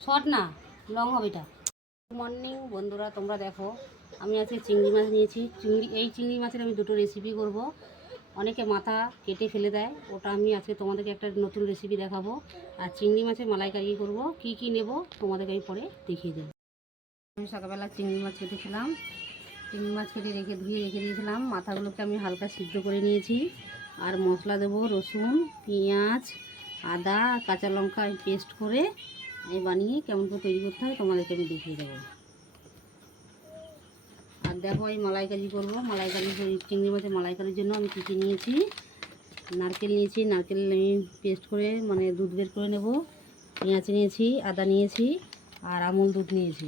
Short না, long হবে এটা। গুড মর্নিং বন্ধুরা, তোমরা দেখো আমি আজকে চিংড়ি মাছ নিয়েছি। চিংড়ি মাছের আমি দুটো রেসিপি করব। অনেকে মাথা কেটে ফেলে দেয়, ওটা আমি আজকে তোমাদেরকে একটা নতুন রেসিপি দেখাবো। আর চিংড়ি মাছের মালাইকারি করব। কি কি নেব তোমাদেরকে আমি পরে দেখিয়ে দেবো। আমি সকালবেলা চিংড়ি মাছ কেটেছিলাম। চিংড়ি মাছ কেটে ধুয়ে রেখে দিয়েছিলাম। মাথাগুলোকে আমি হালকা সিদ্ধ করে নিয়েছি। আর মশলা দেবো রসুন, পেঁয়াজ, আদা, কাঁচা লঙ্কা পেস্ট করে এই বানিয়ে কেমন করে তৈরি করতে হয় তোমাদেরকে আমি দেখিয়ে দেবো। আর দেখো এই মালাইকারি করবো। চিংড়ি মাছের মালাইকারির জন্য আমি কী কী নিয়েছি। নারকেল নিয়েছি, নারকেল আমি পেস্ট করে মানে দুধ বের করে নেব। পেঁয়াজ নিয়েছি, আদা নিয়েছি, আর আমুল দুধ নিয়েছি,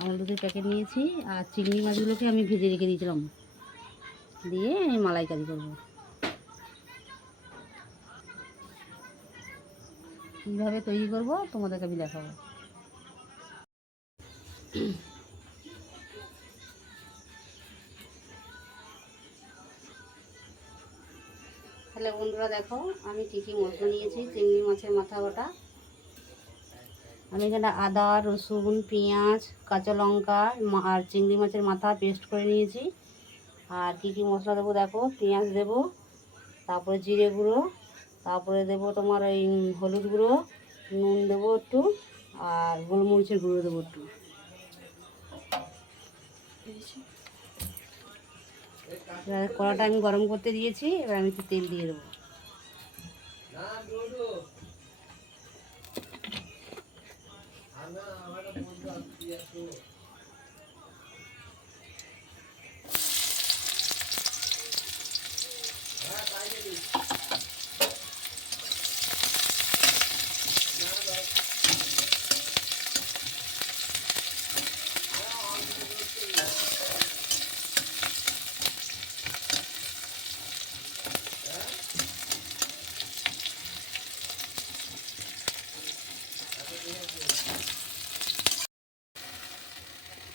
আমুল দুধের প্যাকেট নিয়েছি। আর চিংড়ি মাছগুলোকে আমি ভেজে রেখে দিয়েছিলাম, দিয়ে আমি মালাইকারি করবো। কীভাবে তৈরি করব তোমাদেরকে আমি দেখাবো। তাহলে বন্ধুরা দেখো আমি কী কী মশলা নিয়েছি। চিংড়ি মাছের মাথা বাটা, আমি এখানে আদা, রসুন, পেঁয়াজ, কাঁচা লঙ্কা আর চিংড়ি মাছের মাথা পেস্ট করে নিয়েছি। আর কী কী মশলা দেবো দেখো, পেঁয়াজ দেবো, তারপরে জিরে গুঁড়ো, তারপরে দেবো তোমার এই হলুদ গুঁড়ো, নুন দেবো একটু, আর গোলমরিচের গুঁড়ো দেবো একটু। কড়াটা আমি গরম করতে দিয়েছি, এবার আমি একটু তেল দিয়ে দেবো।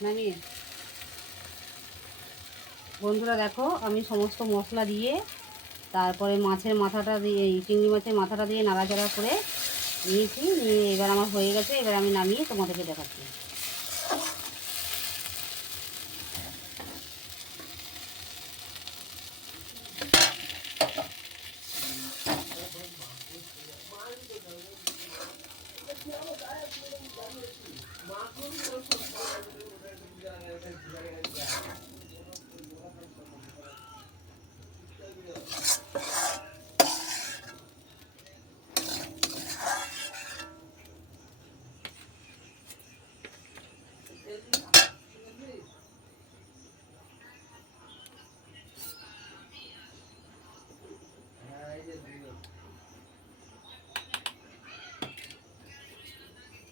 নামিয়ে বন্ধুরা দেখো আমি সমস্ত মশলা দিয়ে তারপরে মাছের মাথাটা দিয়ে চিংড়ি মাছের মাথাটা দিয়ে নাড়াচাড়া করে নিয়েছি। নিয়ে এবার আমার হয়ে গেছে, এবার আমি নামিয়ে তোমাদেরকে দেখাচ্ছি।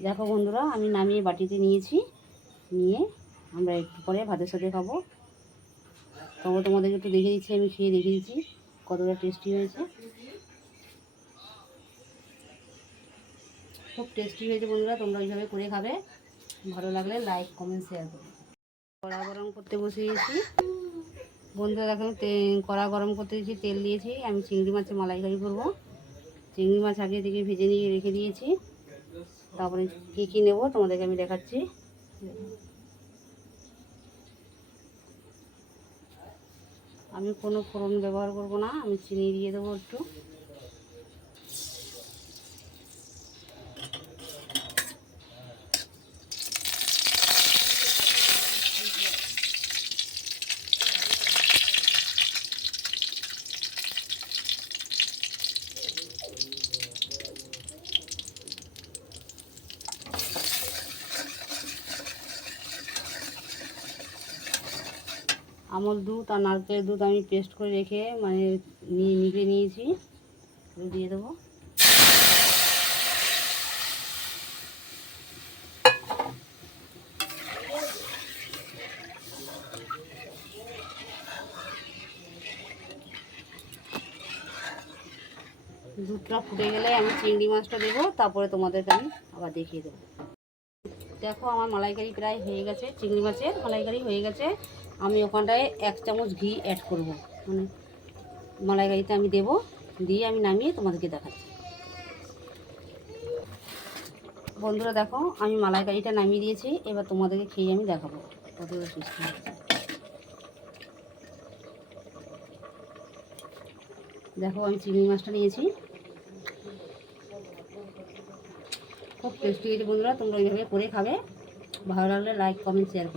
দেখো বন্ধুরা আমি নামিয়ে বাটিতে নিয়েছি, নিয়ে আমরা একটু পরে ভাতের সাথে খাবো। তবে তোমাদেরকে একটু দেখে দিচ্ছি, আমি খেয়ে দেখে দিচ্ছি কতটা টেস্টি হয়েছে। খুব টেস্টি হয়েছে বন্ধুরা, তোমরা ওইভাবে করে খাবে। ভালো লাগলে লাইক কমেন্ট শেয়ার করবে। কড়া গরম করতে বসিয়েছি বন্ধুরা, দেখো কড়া গরম করতে দিয়েছি, তেল দিয়েছি। আমি চিংড়ি মাছের মালাইকারি করবো। চিংড়ি মাছ আগে থেকে ভেজে নিয়ে রেখে দিয়েছি। তারপরে কী কী নেবো তোমাদেরকে আমি দেখাচ্ছি। আমি কোনো ফোড়ন ব্যবহার করব না, আমি চিনি দিয়ে দেবো একটু। আমল দুধ আর নারকেলের দুধ আমি পেস্ট করে রেখে মানে নিয়ে নিয়েছি, দিয়ে দেবো। দুধটা ফুটে গেলে আমি চিংড়ি মাছটা দেবো, তারপরে তোমাদেরকে আমি আবার দেখিয়ে দেবো। দেখো আমার মালাইকারি প্রায় হয়ে গেছে, চিংড়ি মাছের মালাইকারি হয়ে গেছে। আমি ওখানটায় 1 চামচ ঘি অ্যাড করব, মানে মালাইকারিতে আমি দেবো, দিয়ে আমি নামিয়ে তোমাদেরকে দেখাচ্ছি। বন্ধুরা দেখো আমি মালাইকারিটা নামিয়ে দিয়েছি, এবার তোমাদেরকে খেয়ে আমি দেখাবো কতটা টেস্টি হচ্ছে। দেখো আমি চিংড়ি মাছটা নিয়েছি, খুব টেস্টি হয়েছে বন্ধুরা, তোমরা এইভাবে করে খাবে। ভালো লাগলে লাইক কমেন্ট শেয়ার করো।